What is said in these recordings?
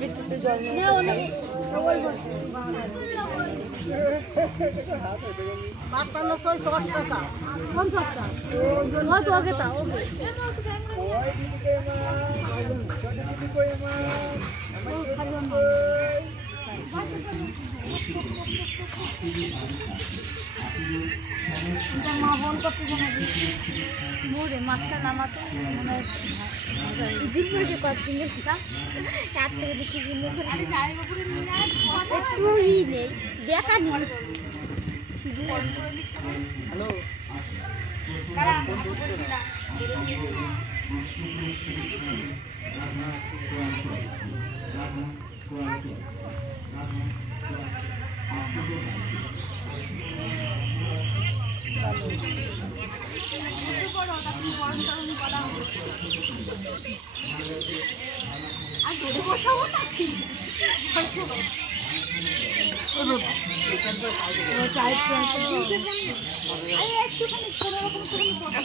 বিদ্যুতের জল মাছটা নামাতে দেখা নেই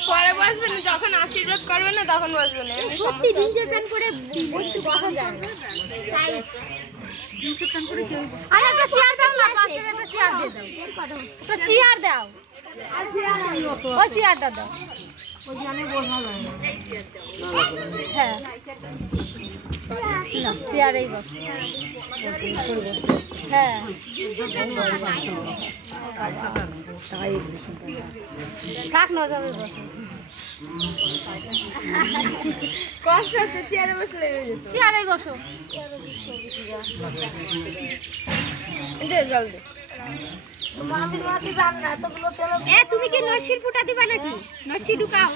পরে বসবেন যখন আশীর্বাদ করবে না তখন বসবেন সত্যি জিন্সের প্যান্ট পরে বসতে বসা যায় না জিন্সের প্যান্ট পরে কেউ আরে একটা চেয়ার দাও না পাশে একটা চেয়ার দিয়ে দাও একটা চেয়ার দাও ওই চেয়ারটা দাও ওইখানে বসা যায় না হ্যাঁ না চেয়ারেই বস হ্যাঁ থাক না যাবে বস কষ্ট হচ্ছে চেয়ারে বসলে চেয়ারেই বসো জল দে তুমি কি নসির ফুটা দিবা নাকি নসি ঢুকাও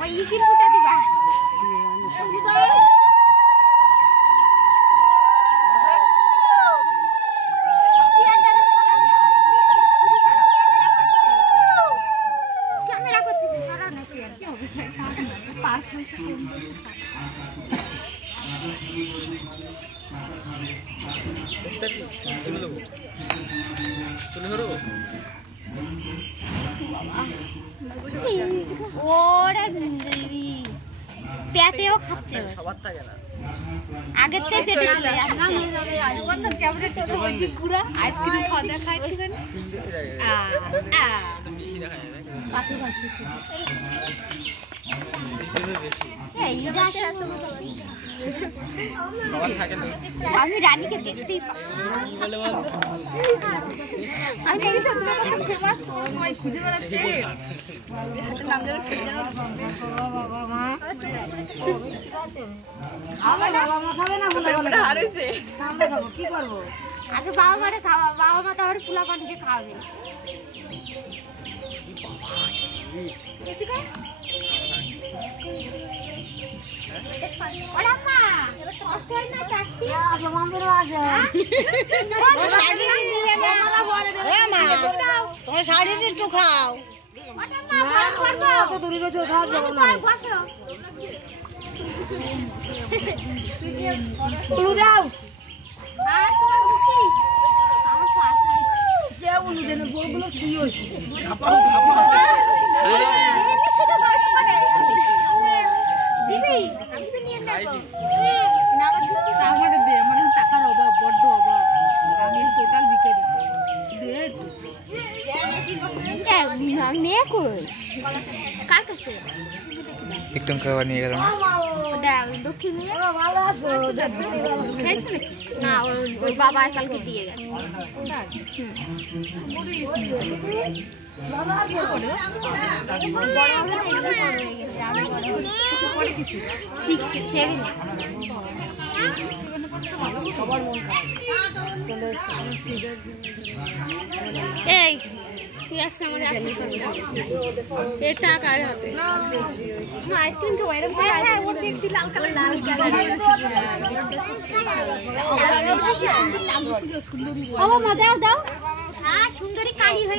ওই ইসির ফুটা দিবা ক্যামেরা করতেছে সরাও না চেয়ার পেটেও খাচ্ছে আগের থেকে পেটে চলে আইসক্রিম খাওয়া দেখায় আমি রানীকে দেখতেই কি করবো আগে বাবা মারে খাওয়া বাবা মা তো আর পোলা পানিকে খাওয়াবে তোমার শাড়ি একটু খাও দাও বউগুলো কি হয়েছে টাকার অভাব বড্ড অভাব আমি টোটাল বিকেরি কার কাছে একটু খাবার নিয়ে গেলাম না ওর বাবা কালকে দিয়ে গেছে এই তুই আজকে আমাদের এটা কার হাতে আইসক্রিম খাবো এরকম ওর দেখছি লাল কালার ও মা দাও দাও হ্যাঁ সুন্দরী কালি হয়ে